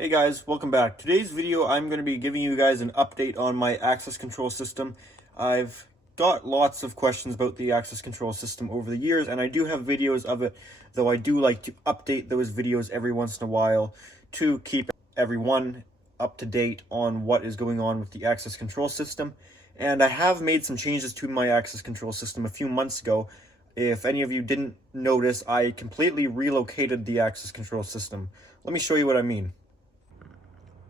Hey guys, welcome back. Today's video I'm going to be giving you guys an update on my access control system. I've got lots of questions about the access control system over the years, and I do have videos of it, though I do like to update those videos every once in a while to keep everyone up to date on what is going on with the access control system. And I have made some changes to my access control system a few months ago. If any of you didn't notice, I completely relocated the access control system. Let me show you what I mean.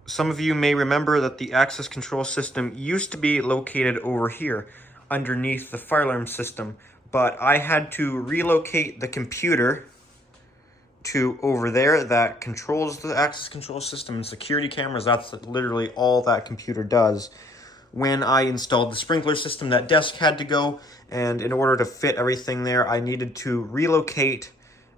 Some of you may remember that the access control system used to be located over here underneath the fire alarm system, but I had to relocate the computer to over there that controls the access control system and security cameras. That's literally all that computer does. When I installed the sprinkler system, that desk had to go, and in order to fit everything there, I needed to relocate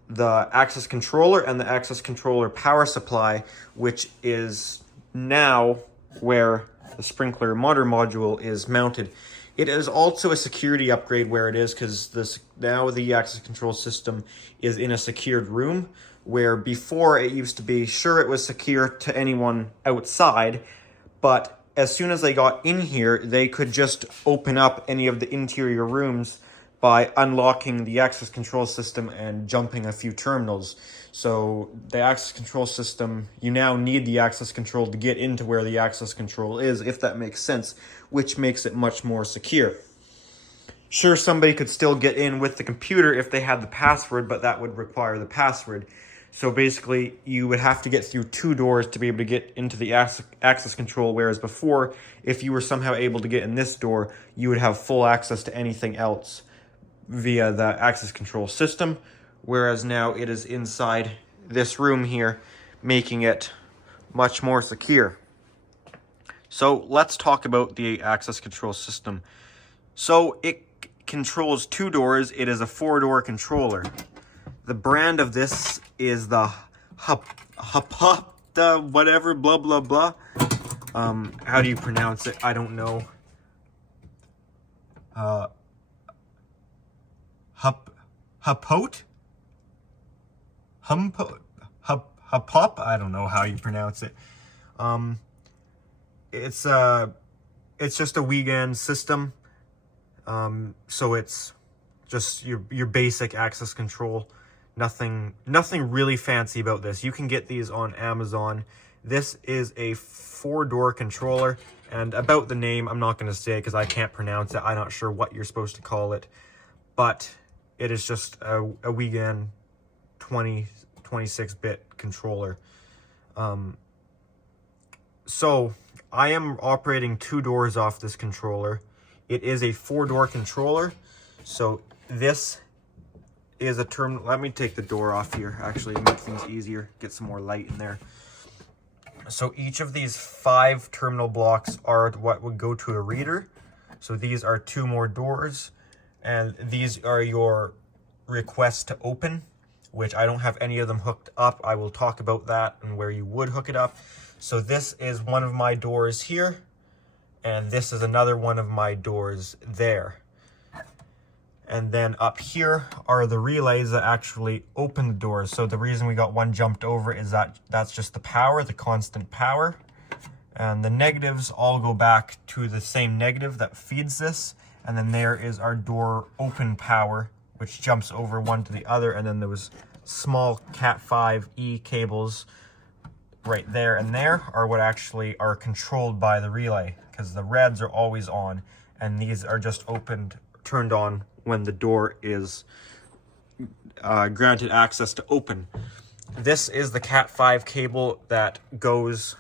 the access controller and the access controller power supply, which is now where the sprinkler motor module is mounted. It is also a security upgrade where it is, because now the access control system is in a secured room, where before it used to be, sure, it was secure to anyone outside, but as soon as they got in here, they could just open up any of the interior rooms by unlocking the access control system and jumping a few terminals. So the access control system, you now need the access control to get into where the access control is, if that makes sense, which makes it much more secure. Sure, somebody could still get in with the computer if they had the password, but that would require the password. So basically, you would have to get through two doors to be able to get into the access control, whereas before, if you were somehow able to get in this door, you would have full access to anything else via the access control system, whereas now it is inside this room here, making it much more secure. So let's talk about the access control system. So it controls two doors. It is a 4-door controller. The brand of this is the whatever, blah, blah, blah. How do you pronounce it? I don't know. Hupot? Hupop? I don't know how you pronounce it. It's just a Wiegand system. So it's just your basic access control. Nothing really fancy about this. You can get these on Amazon. This is a 4-door controller, and about the name, I'm not going to say because I can't pronounce it. I'm not sure what you're supposed to call it, but it is just a Wiegand 26-bit controller. So I am operating 2 doors off this controller. It is a 4-door controller, so this is a term. Let me take the door off here, actually, to make things easier, get some more light in there. So each of these 5 terminal blocks are what would go to a reader. So these are 2 more doors, and these are your requests to open, which I don't have any of them hooked up. I will talk about that and where you would hook it up. So this is one of my doors here, and this is another one of my doors there. And then up here are the relays that actually open the doors. So the reason we got one jumped over is that that's just the power, the constant power. And the negatives all go back to the same negative that feeds this. And then there is our door open power, which jumps over one to the other. And then those small Cat5e cables right there and there are what actually are controlled by the relay, because the reds are always on, and these are just turned on when the door is granted access to open. This is the Cat5 cable that goes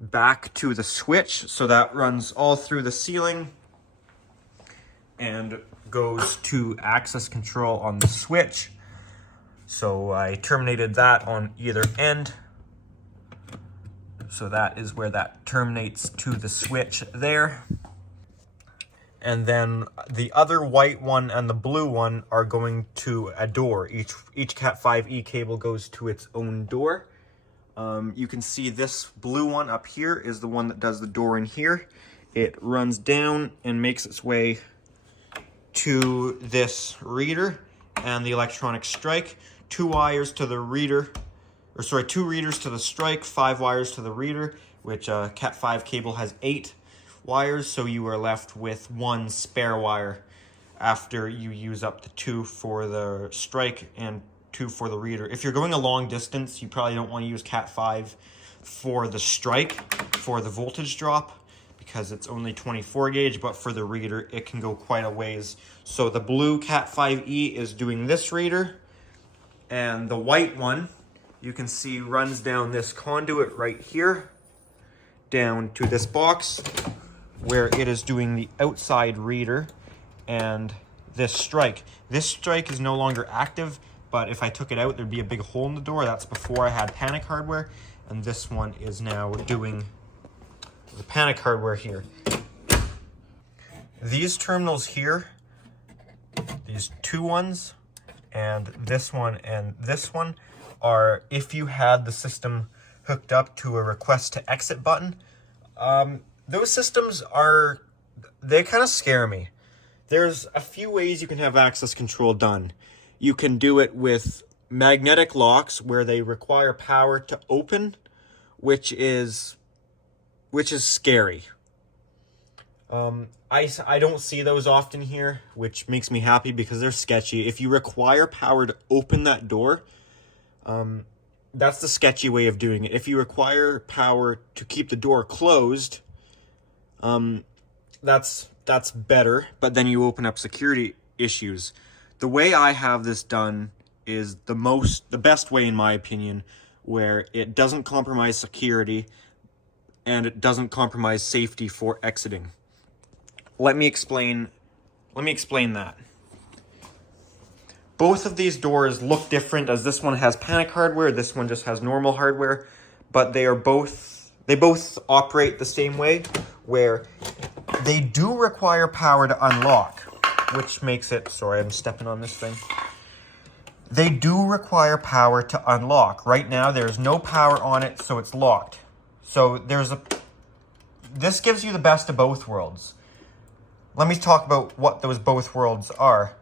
back to the switch, so that runs all through the ceiling and goes to access control on the switch. So I terminated that on either end. So that is where that terminates to the switch there. And then the other white one and the blue one are going to a door. Each Cat5e cable goes to its own door. You can see this blue one up here is the one that does the door in here. It runs down and makes its way to this reader and the electronic strike. 2 wires to the reader or sorry, 2 readers to the strike, 5 wires to the reader, which Cat 5 cable has 8 wires, so you are left with 1 spare wire after you use up the 2 for the strike and 2 for the reader. If you're going a long distance, you probably don't want to use Cat 5 for the strike, for the voltage drop, because it's only 24 gauge, but for the reader, it can go quite a ways. So the blue Cat 5e is doing this reader, and the white one, you can see, runs down this conduit right here, down to this box, where it is doing the outside reader and this strike. This strike is no longer active, but if I took it out, there'd be a big hole in the door. That's before I had panic hardware, and this one is now doing the panic hardware here. These terminals here, these 2 ones, and this one, are if you had the system hooked up to a request to exit button. Those systems they kind of scare me. There's a few ways you can have access control done. You can do it with magnetic locks where they require power to open, which is scary. I don't see those often here, which makes me happy because they're sketchy. If you require power to open that door, that's the sketchy way of doing it. If you require power to keep the door closed, that's better, but then you open up security issues. The way I have this done is the best way in my opinion, where it doesn't compromise security and it doesn't compromise safety for exiting. Let me explain that. Both of these doors look different, as this one has panic hardware, this one just has normal hardware, but they both operate the same way, where they do require power to unlock, which makes it, sorry, I'm stepping on this thing. They do require power to unlock. Right now, there's no power on it, so it's locked. So this gives you the best of both worlds. Let me talk about what those both worlds are.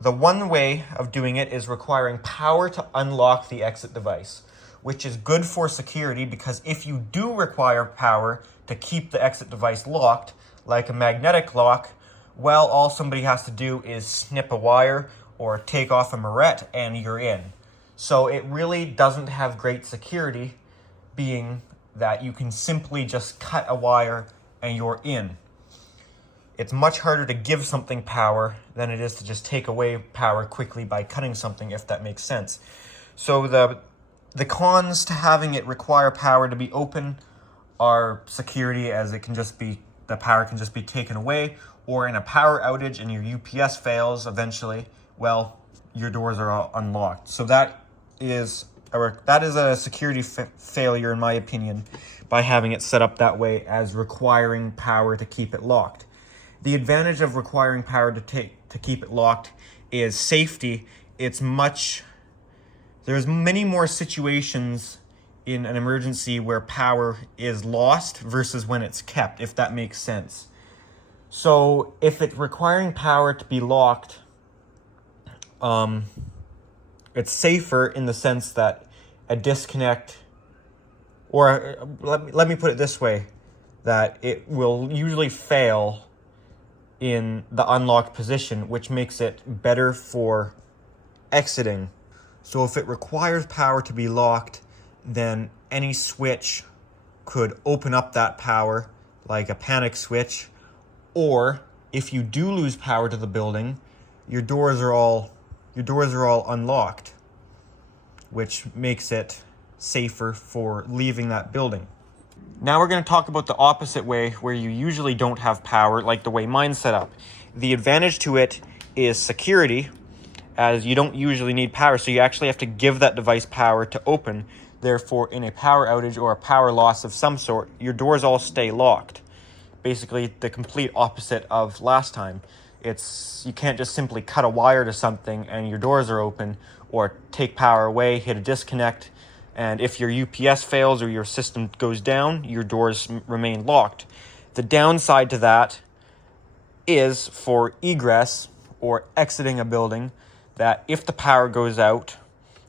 The one way of doing it is requiring power to unlock the exit device, which is good for security, because if you do require power to keep the exit device locked, like a magnetic lock, well, all somebody has to do is snip a wire or take off a moret and you're in. So it really doesn't have great security, being that you can simply just cut a wire and you're in. It's much harder to give something power than it is to just take away power quickly by cutting something, if that makes sense. So the cons to having it require power to be open are security, as the power can just be taken away, or in a power outage and your UPS fails eventually, well, your doors are all unlocked. So that is a security failure, in my opinion, by having it set up that way, as requiring power to keep it locked. The advantage of requiring power to keep it locked is safety. There's many more situations in an emergency where power is lost versus when it's kept, if that makes sense. So if it's requiring power to be locked, it's safer in the sense that a disconnect, or let me put it this way, that it will usually fail in the unlocked position, which makes it better for exiting. So if it requires power to be locked, then any switch could open up that power, like a panic switch, or if you do lose power to the building, your doors are all unlocked, which makes it safer for leaving that building. Now we're going to talk about the opposite way, where you usually don't have power, like the way mine's set up. The advantage to it is security, as you don't usually need power, so you actually have to give that device power to open. Therefore, in a power outage or a power loss of some sort, your doors all stay locked. Basically, the complete opposite of last time. You can't just simply cut a wire to something and your doors are open, or take power away, hit a disconnect, and if your UPS fails or your system goes down, your doors remain locked. The downside to that is for egress or exiting a building, that if the power goes out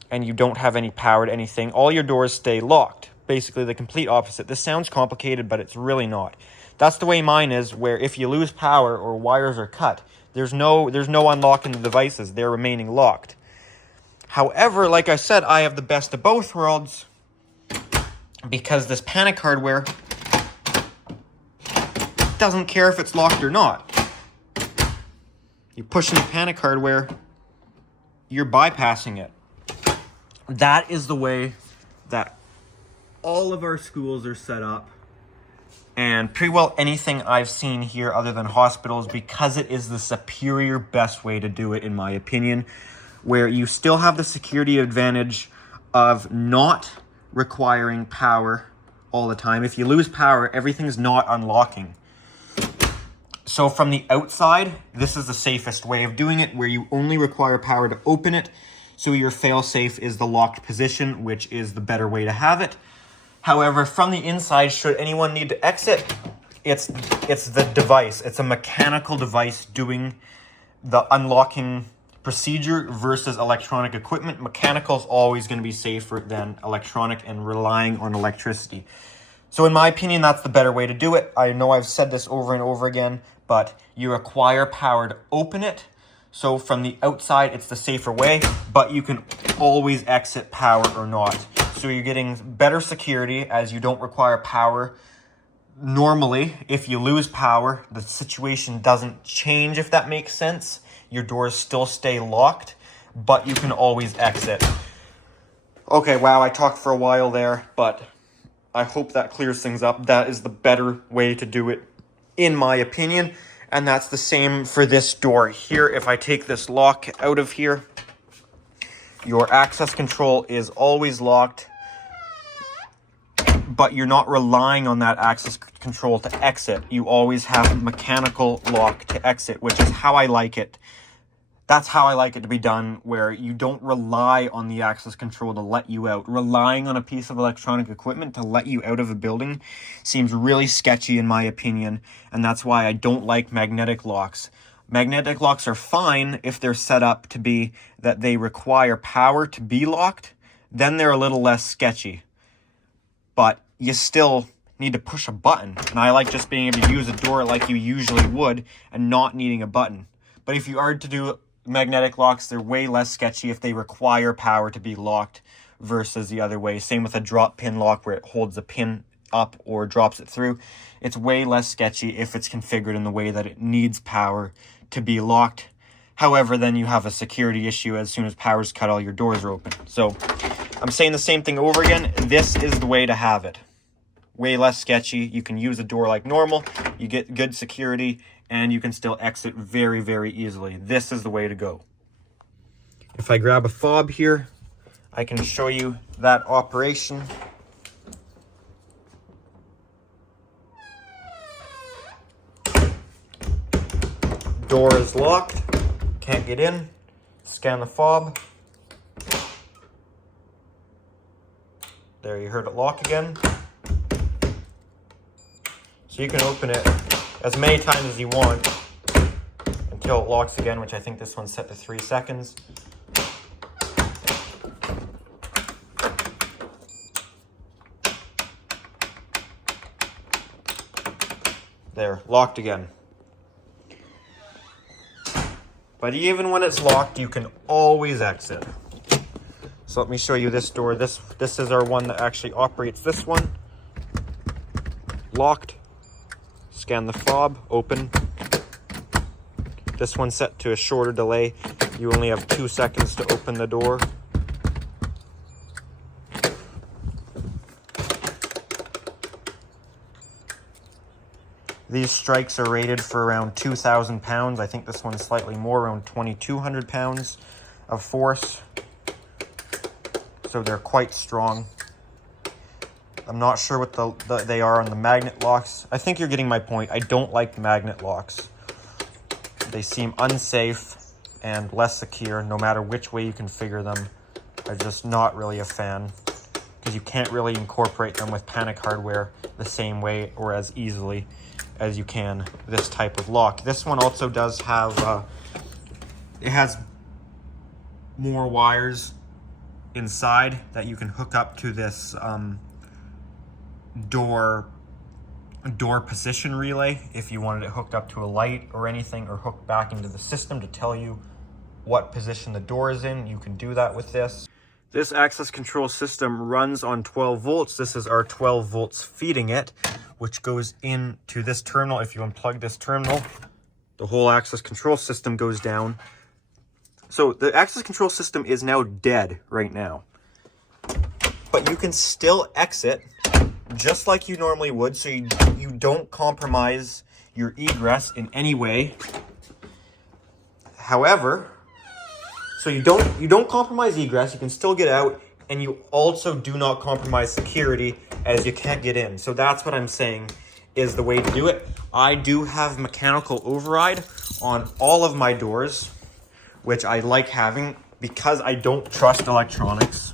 and you don't have any power to anything, all your doors stay locked. Basically the complete opposite. This sounds complicated, but it's really not. That's the way mine is, where if you lose power or wires are cut, there's no unlocking the devices. They're remaining locked. However, like I said, I have the best of both worlds, because this panic hardware doesn't care if it's locked or not. You push in the panic hardware, you're bypassing it. That is the way that all of our schools are set up, and pretty well anything I've seen here other than hospitals, because it is the superior best way to do it, in my opinion, where you still have the security advantage of not requiring power all the time. If you lose power, everything's not unlocking. So from the outside, this is the safest way of doing it, where you only require power to open it. So your fail-safe is the locked position, which is the better way to have it. However, from the inside, should anyone need to exit, it's the device. It's a mechanical device doing the unlocking procedure versus electronic equipment. Mechanical is always going to be safer than electronic and relying on electricity. So in my opinion, that's the better way to do it. I know I've said this over and over again, but you require power to open it. So from the outside, it's the safer way, but you can always exit power or not. So you're getting better security as you don't require power. Normally, if you lose power, the situation doesn't change, if that makes sense. Your doors still stay locked, but you can always exit. Okay, wow, I talked for a while there, but I hope that clears things up. That is the better way to do it, in my opinion. And that's the same for this door here. If I take this lock out of here, your access control is always locked, but you're not relying on that access control to exit. You always have a mechanical lock to exit, which is how I like it. That's how I like it to be done, where you don't rely on the access control to let you out. Relying on a piece of electronic equipment to let you out of a building seems really sketchy, in my opinion, and that's why I don't like magnetic locks. Magnetic locks are fine if they're set up to be that they require power to be locked. Then they're a little less sketchy. But you still need to push a button, and I like just being able to use a door like you usually would and not needing a button. But if you are to do magnetic locks, they're way less sketchy if they require power to be locked versus the other way. Same with a drop pin lock, where it holds a pin up or drops it through. It's way less sketchy if it's configured in the way that it needs power to be locked. However, then you have a security issue. As soon as power's cut, all your doors are open. So I'm saying the same thing over again. This is the way to have it. Way less sketchy. You can use a door like normal. You get good security, and you can still exit very, very easily. This is the way to go. If I grab a fob here, I can show you that operation. Door is locked. Can't get in. Scan the fob. There, you heard it lock again. So you can open it as many times as you want until it locks again, which I think this one's set to 3 seconds. There, locked again. But even when it's locked, you can always exit. So let me show you this door. This is our one that actually operates this one. Locked. Scan the fob, open. This one's set to a shorter delay. You only have 2 seconds to open the door. These strikes are rated for around 2,000 pounds. I think this one's slightly more, around 2,200 pounds of force. So they're quite strong. I'm not sure what they are on the magnet locks. I think you're getting my point. I don't like magnet locks. They seem unsafe and less secure no matter which way you configure them. I'm just not really a fan, because you can't really incorporate them with panic hardware the same way or as easily as you can this type of lock. This one also does have, it has more wires inside that you can hook up to this door position relay if you wanted it hooked up to a light or anything, or hooked back into the system to tell you what position the door is in. You can do that with this. This access control system runs on 12 volts. This is our 12 volts feeding it, which goes into this terminal. If you unplug this terminal, the whole access control system goes down. So the access control system is now dead right now, but you can still exit just like you normally would, so you don't compromise your egress in any way. However, so you don't compromise egress, you can still get out, and you also do not compromise security, as you can't get in. So that's what I'm saying is the way to do it. I do have mechanical override on all of my doors, which I like having because I don't trust electronics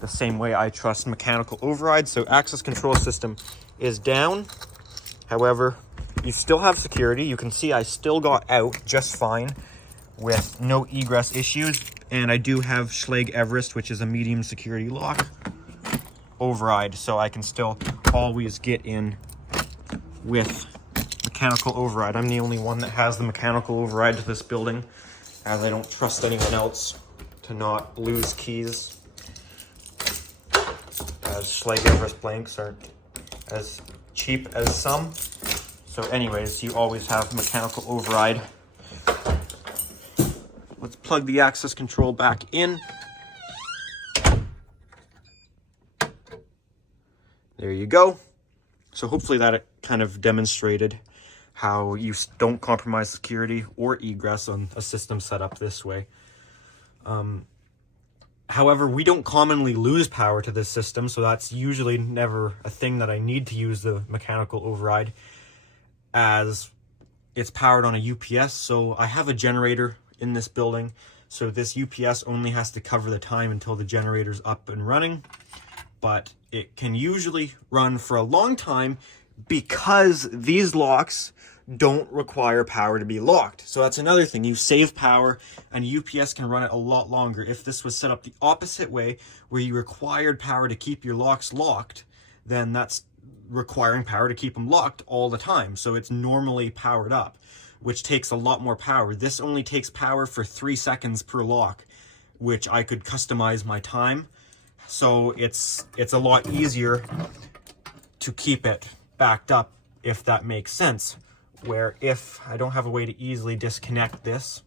the same way I trust mechanical override. So access control system is down. However, you still have security. You can see I still got out just fine with no egress issues. And I do have Schlage Everest, which is a medium security lock override. So I can still always get in with mechanical override. I'm the only one that has the mechanical override to this building, as I don't trust anyone else to not lose keys, as Schlage Everest blanks aren't as cheap as some. So anyways, you always have mechanical override. Let's plug the access control back in. There you go. So hopefully that kind of demonstrated how you don't compromise security or egress on a system set up this way. However, we don't commonly lose power to this system, so that's usually never a thing that I need to use the mechanical override, as it's powered on a UPS. So I have a generator in this building, so this UPS only has to cover the time until the generator's up and running, but it can usually run for a long time because these locks don't require power to be locked. So that's another thing. You save power, and UPS can run it a lot longer. If this was set up the opposite way, where you required power to keep your locks locked, then that's requiring power to keep them locked all the time. So it's normally powered up, which takes a lot more power. This only takes power for 3 seconds per lock, which I could customize my time. So it's a lot easier to keep it backed up, if that makes sense. Where if I don't have a way to easily disconnect this,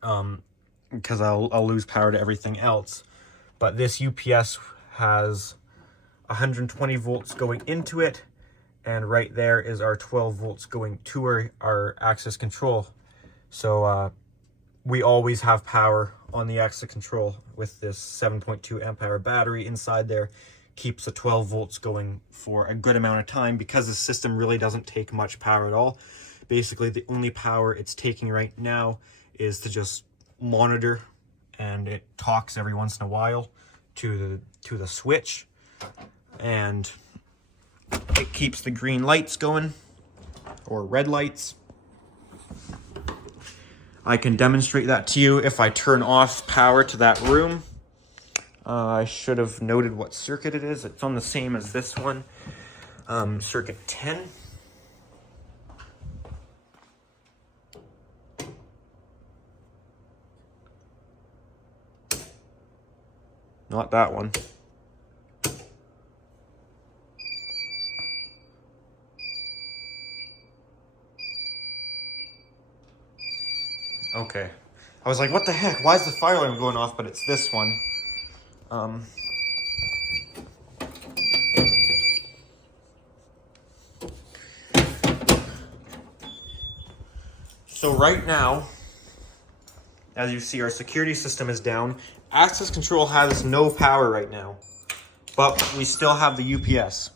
because I'll lose power to everything else. But this UPS has 120 volts going into it, and right there is our 12 volts going to our access control. So we always have power on the access control with this 7.2 amp hour battery inside there. Keeps the 12 volts going for a good amount of time, because the system really doesn't take much power at all. Basically, the only power it's taking right now is to just monitor, and it talks every once in a while to the switch, and it keeps the green lights going, or red lights. I can demonstrate that to you if I turn off power to that room. I should have noted what circuit it is. It's on the same as this one, circuit 10. Not that one. Okay. I was like, what the heck? Why is the fire alarm going off? But it's this one. So right now, as you see, our security system is down. Access control has no power right now, but we still have the UPS.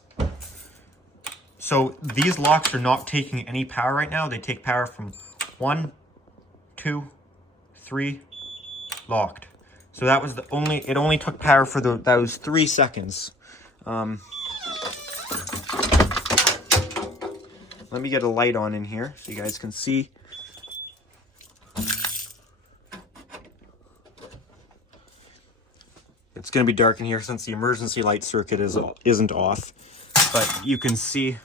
So these locks are not taking any power right now. They take power from 1, 2, 3, locked. So that was it only took power for those 3 seconds. Let me get a light on in here so you guys can see. going to be dark in here since the emergency light circuit isn't off. But you can see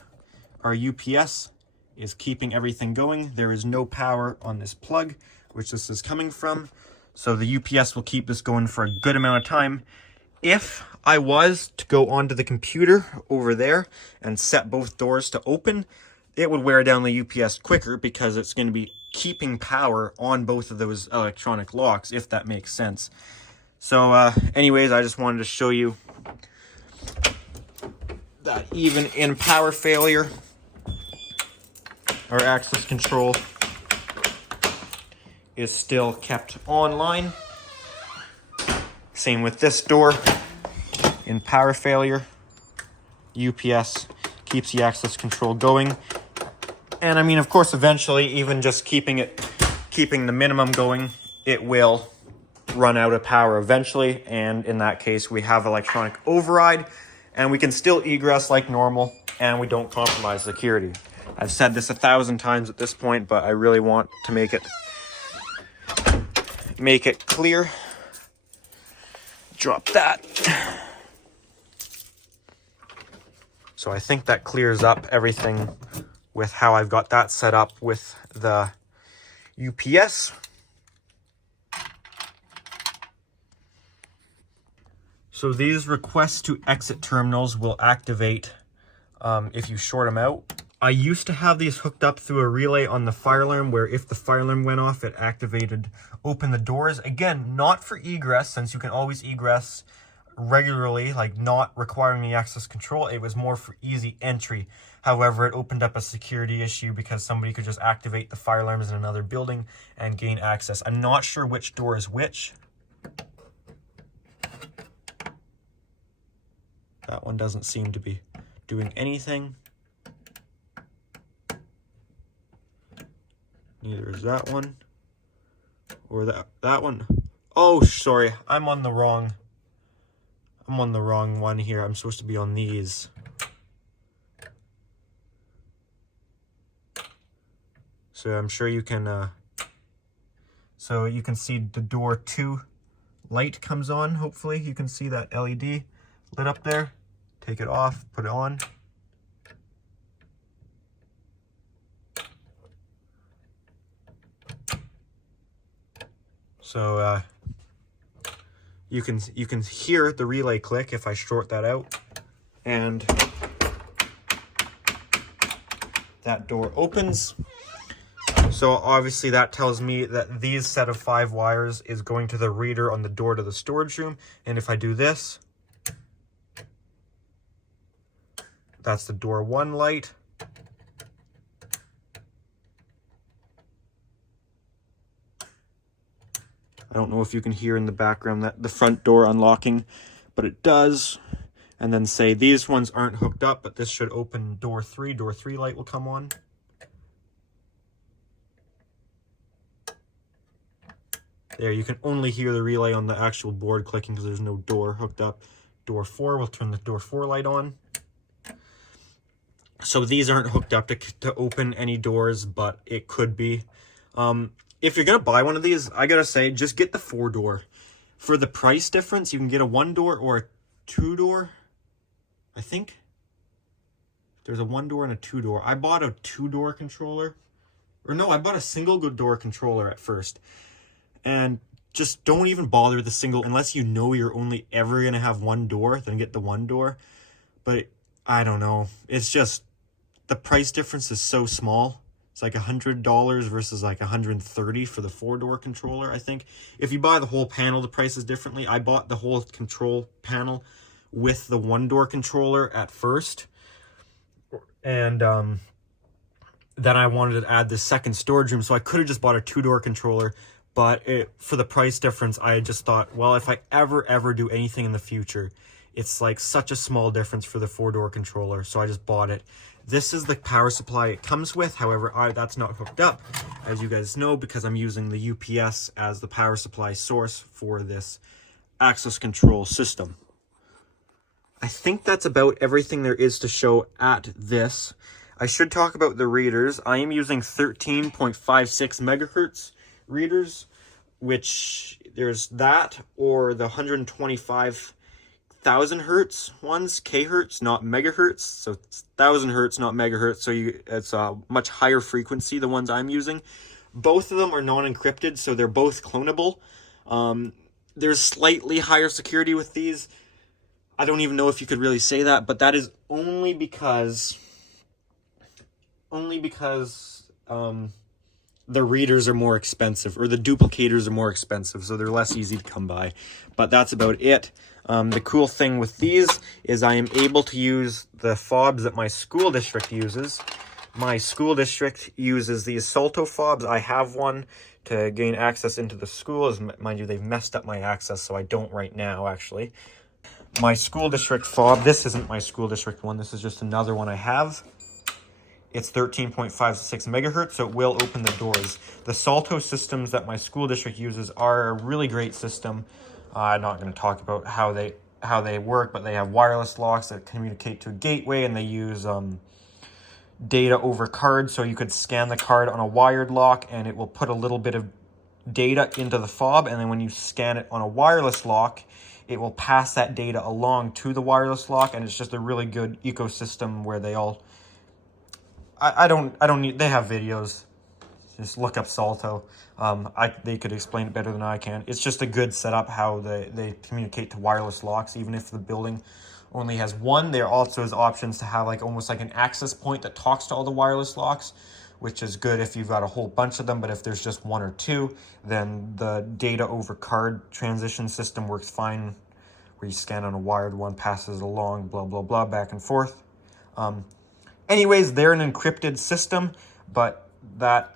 our UPS is keeping everything going. There is no power on this plug, which this is coming from. So the UPS will keep this going for a good amount of time. If I was to go onto the computer over there and set both doors to open, it would wear down the UPS quicker because it's going to be keeping power on both of those electronic locks, if that makes sense. So anyways, I just wanted to show you that even in power failure, our access control is still kept online. Same with this door. In power failure, UPS keeps the access control going. And I mean, of course, eventually, even just keeping the minimum going, it will run out of power eventually. And in that case, we have electronic override, and we can still egress like normal, and we don't compromise security. I've said this 1,000 times at this point, but I really want to make it clear. Drop that. So I think that clears up everything with how I've got that set up with the UPS. So these requests to exit terminals will activate if you short them out. I used to have these hooked up through a relay on the fire alarm, where if the fire alarm went off, it activated open the doors. Again, not for egress, since you can always egress regularly, like not requiring the access control. It was more for easy entry. However, it opened up a security issue because somebody could just activate the fire alarms in another building and gain access. I'm not sure which door is which. That one doesn't seem to be doing anything. Neither is that one or that one. Oh, sorry. I'm on the wrong one here. I'm supposed to be on these. So I'm sure you can so you can see the door 2 light comes on. Hopefully you can see that LED lit up there. Take it off, put it on. So you can hear the relay click if I short that out, and that door opens. So obviously that tells me that these set of 5 wires is going to the reader on the door to the storage room. And if I do this, that's the door 1 light. I don't know if you can hear in the background that the front door unlocking, but it does. And then say these ones aren't hooked up, but this should open door 3. Door 3 light will come on. There, you can only hear the relay on the actual board clicking because there's no door hooked up. Door 4 will turn the door 4 light on. So these aren't hooked up to open any doors, but it could be. If you're going to buy one of these, I got to say, just get the 4-door. For the price difference, you can get a 1-door or a 2-door. I think there's a 1-door and a 2-door. I bought a 2-door controller. Or no, I bought a single-door controller at first. And just don't even bother with the single unless you know you're only ever going to have 1 door, then get the 1-door. But I don't know. It's just the price difference is so small. It's like $100 versus like $130 for the 4-door controller, I think. If you buy the whole panel, the price is differently. I bought the whole control panel with the 1-door controller at first. And then I wanted to add the second storage room, so I could have just bought a 2-door controller. But for the price difference, I just thought, well, if I ever do anything in the future, it's like such a small difference for the 4-door controller, so I just bought it. This is the power supply it comes with. However, that's not hooked up, as you guys know, because I'm using the UPS as the power supply source for this access control system. I think that's about everything there is to show at this. I should talk about the readers. I am using 13.56 megahertz readers, which there's that or the 125 1000 hertz ones, K-hertz, not megahertz. So it's 1000 hertz, not megahertz. So it's a much higher frequency, the ones I'm using. Both of them are non-encrypted, so they're both clonable. There's slightly higher security with these. I don't even know if you could really say that, but that is only because the readers are more expensive, or the duplicators are more expensive, so they're less easy to come by. But that's about it. The cool thing with these is I am able to use the fobs that my school district uses. My school district uses these Salto fobs. I have one to gain access into the schools. Mind you, they've messed up my access, so I don't right now, actually. My school district fob, this isn't my school district one, this is just another one I have. It's 13.56 megahertz, so it will open the doors. The Salto systems that my school district uses are a really great system. I'm not going to talk about how they work, but they have wireless locks that communicate to a gateway, and they use data over card, so you could scan the card on a wired lock, and it will put a little bit of data into the fob, and then when you scan it on a wireless lock, it will pass that data along to the wireless lock, and it's just a really good ecosystem where they all... I don't need... They have videos. Just look up Salto. They could explain it better than I can. It's just a good setup how they communicate to wireless locks, even if the building only has one. There also is options to have like almost like an access point that talks to all the wireless locks, which is good if you've got a whole bunch of them. But if there's just one or two, then the data over card transition system works fine, where you scan on a wired one, passes it along, blah, blah, blah, back and forth. Anyways, they're an encrypted system, but they're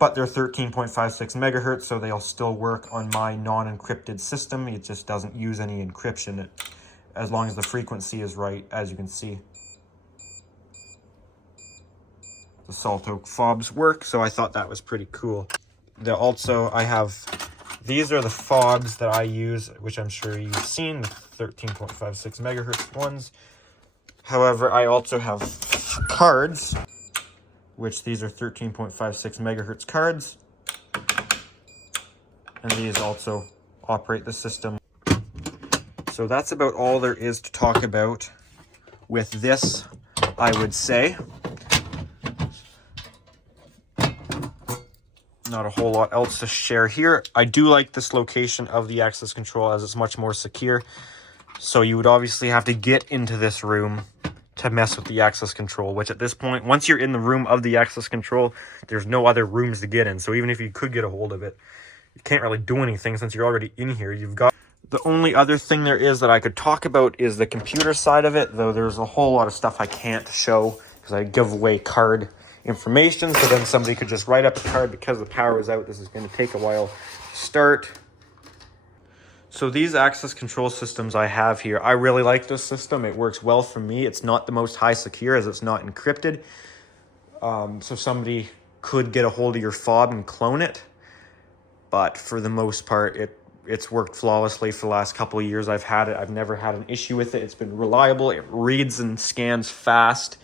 13.56 megahertz, so they'll still work on my non-encrypted system. It just doesn't use any encryption as long as the frequency is right, as you can see. The Salto fobs work, so I thought that was pretty cool. These are the fobs that I use, which I'm sure you've seen, the 13.56 megahertz ones. However, I also have cards, which these are 13.56 megahertz cards. And these also operate the system. So that's about all there is to talk about with this, I would say. Not a whole lot else to share here. I do like this location of the access control as it's much more secure. So you would obviously have to get into this room to mess with the access control, which at this point, once you're in the room of the access control, there's no other rooms to get in. So even if you could get a hold of it, you can't really do anything since you're already in here. The only other thing there is that I could talk about is the computer side of it, though there's a whole lot of stuff I can't show because I give away card information, so then somebody could just write up a card because the power is out. This is going to take a while to start. So these access control systems I have here, I really like this system. It works well for me. It's not the most high secure as it's not encrypted. So somebody could get a hold of your fob and clone it. But for the most part, it's worked flawlessly for the last couple of years I've had it. I've never had an issue with it. It's been reliable. It reads and scans fast.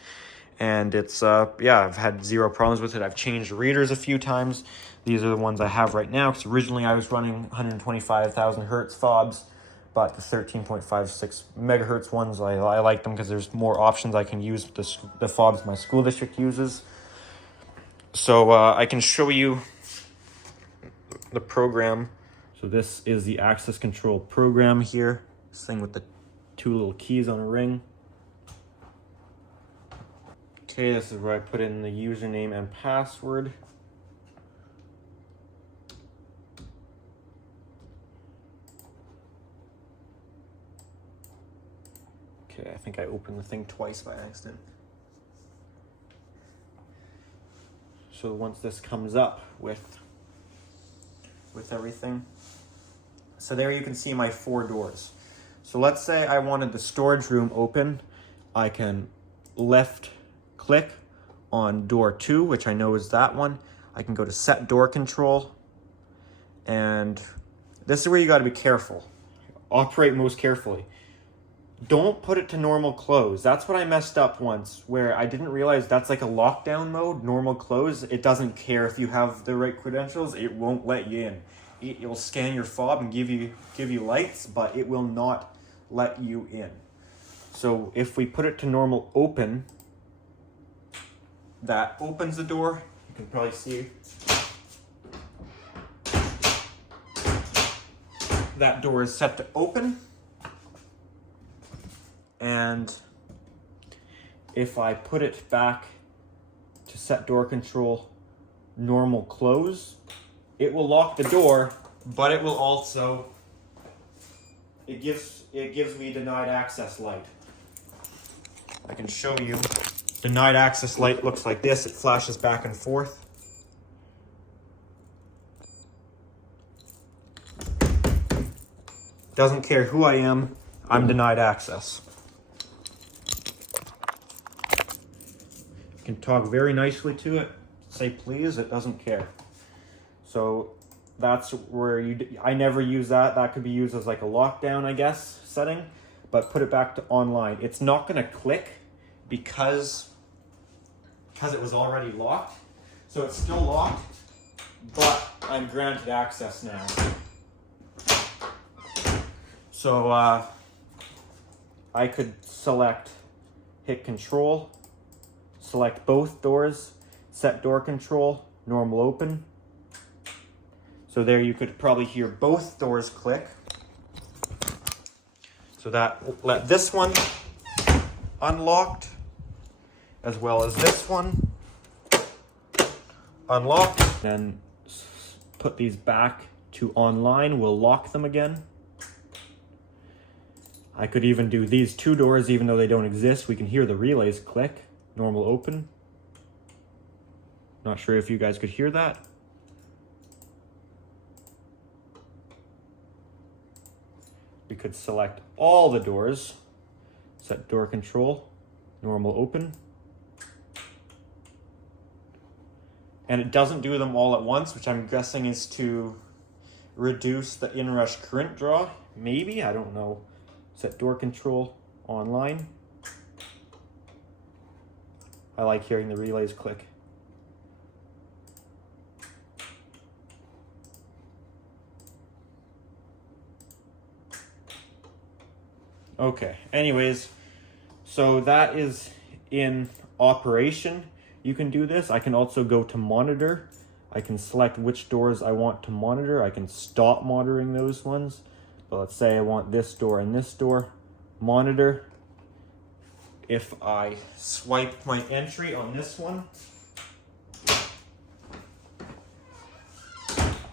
And it's, I've had zero problems with it. I've changed readers a few times. These are the ones I have right now, because originally I was running 125,000 hertz fobs, but the 13.56 megahertz ones, I like them because there's more options I can use with the fobs my school district uses. So I can show you the program. So this is the access control program here. This thing with the two little keys on a ring. Okay, this is where I put in the username and password. Okay, I think I opened the thing twice by accident. So once this comes up with everything, so there you can see my 4 doors. So let's say I wanted the storage room open. I can left click on door 2, which I know is that one. I can go to set door control, and this is where you got to be careful. Operate most carefully. Don't put it to normal close. That's what I messed up once, where I didn't realize that's like a lockdown mode, normal close. It doesn't care if you have the right credentials. It won't let you in. It will scan your fob and give you lights, but it will not let you in. So if we put it to normal open, that opens the door. You can probably see that door is set to open. And if I put it back to set door control normal close, it will lock the door, but it will also, it gives me denied access light. I can show you. Denied access light looks like this. It flashes back and forth. Doesn't care who I am, I'm denied access. You can talk very nicely to it. Say please, it doesn't care. So that's where I never use that. That could be used as like a lockdown, I guess, setting, but put it back to online. It's not gonna click because it was already locked. So it's still locked, but I'm granted access now. So I could hit control, select both doors, set door control, normal open. So there you could probably hear both doors click. So that let this one unlocked, as well as this one unlocked. Then put these back to online, we'll lock them again. I could even do these two doors even though they don't exist. We can hear the relays click, normal open. Not sure if you guys could hear that. We could select all the doors, set door control, normal open. And it doesn't do them all at once, which I'm guessing is to reduce the inrush current draw. Maybe, I don't know. Set door control online. I like hearing the relays click. Okay, anyways, so that is in operation. You can do this. I can also go to monitor. I can select which doors I want to monitor. I can stop monitoring those ones. But let's say I want this door and this door. Monitor. If I swipe my entry on this one,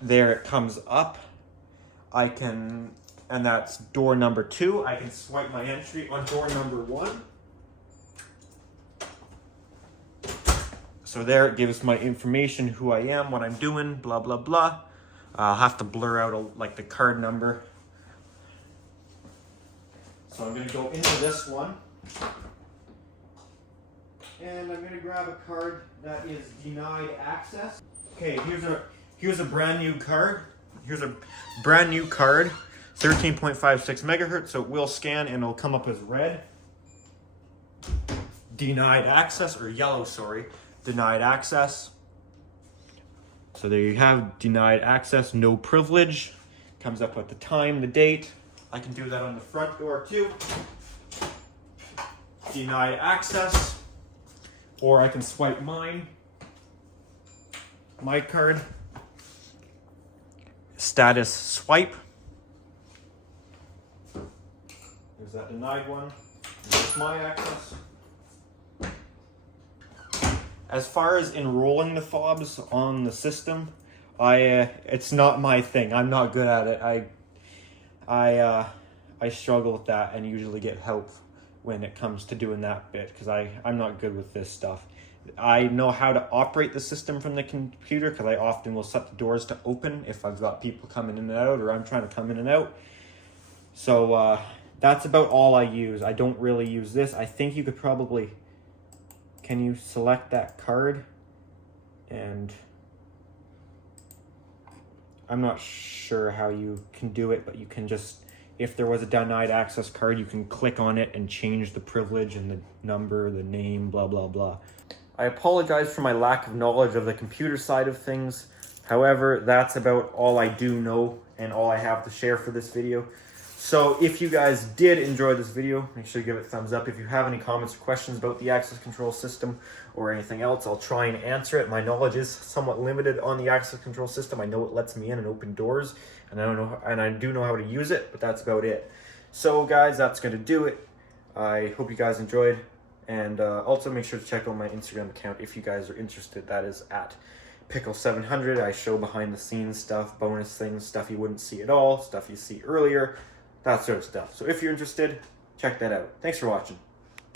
there it comes up. I can, and that's door number 2. I can swipe my entry on door number 1. So there it gives my information, who I am, what I'm doing, blah, blah, blah. I'll have to blur out like the card number. So I'm going to go into this one. And I'm going to grab a card that is denied access. Okay, here's a brand new card. Here's a brand new card, 13.56 megahertz. So it will scan and it'll come up as red. Denied access, or yellow, sorry. Denied access. So there you have denied access, no privilege. Comes up with the time, the date. I can do that on the front door too. Denied access. Or I can swipe my card. Status swipe. There's that denied one. There's my access. As far as enrolling the fobs on the system, it's not my thing. I'm not good at it. I struggle with that and usually get help when it comes to doing that bit because I'm not good with this stuff. I know how to operate the system from the computer because I often will set the doors to open if I've got people coming in and out or I'm trying to come in and out. So that's about all I use. I don't really use this. I think you could probably, can you select that card? And I'm not sure how you can do it, but you can just, if there was a denied access card, you can click on it and change the privilege and the number, the name, blah, blah, blah. I apologize for my lack of knowledge of the computer side of things. However, that's about all I do know and all I have to share for this video. So if you guys did enjoy this video, make sure you give it a thumbs up. If you have any comments or questions about the access control system or anything else, I'll try and answer it. My knowledge is somewhat limited on the access control system. I know it lets me in and open doors, and I do know how to use it, but that's about it. So guys, that's going to do it. I hope you guys enjoyed, and also make sure to check out my Instagram account if you guys are interested. That is at Pickle700. I show behind the scenes stuff, bonus things, stuff you wouldn't see at all, stuff you see earlier, that sort of stuff. So if you're interested, check that out. Thanks for watching.